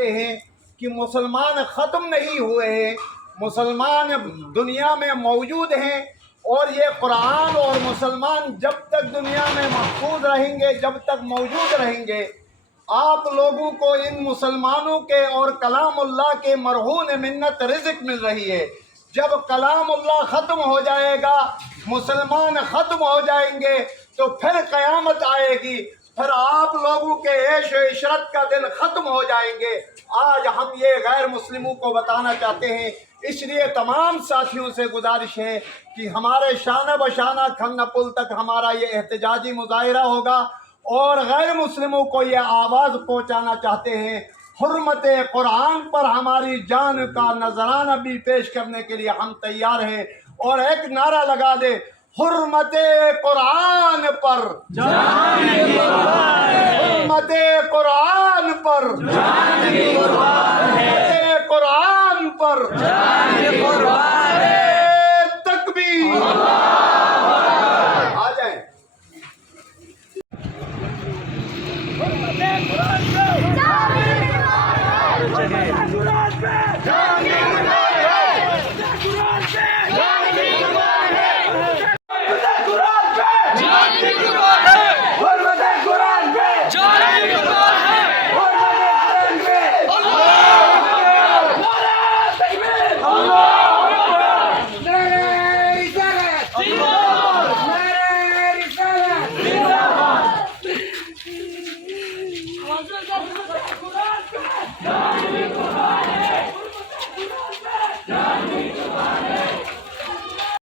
चाहते हैं कि मुसलमान ख़त्म नहीं हुए हैं, मुसलमान दुनिया में मौजूद हैं और ये कुरान और मुसलमान जब तक दुनिया में महफूज रहेंगे, जब तक मौजूद रहेंगे, आप लोगों को इन मुसलमानों के और कलामुल्लाह के मरहून मिन्नत रिज़्क मिल रही है। जब कलामुल्लाह ख़त्म हो जाएगा, मुसलमान ख़त्म हो जाएंगे, तो फिर क़यामत आएगी, फिर आप लोगों के ऐश व इशरत का दिन ख़त्म हो जाएंगे। आज हम ये गैर मुस्लिमों को बताना चाहते हैं, इसलिए तमाम साथियों से गुजारिश है कि हमारे शाना बशाना खन्ना पुल तक हमारा ये एहतजाजी मुजाहिरा होगा और गैर मुस्लिमों को ये आवाज़ पहुँचाना चाहते हैं। हुर्मत कुरान पर हमारी जान का नजराना भी पेश करने के लिए हम तैयार हैं और एक नारा लगा दे, हुर्मत कुरान पर, हुर्मत कुरान पर, कुरान पर तकबीर। आ जाए।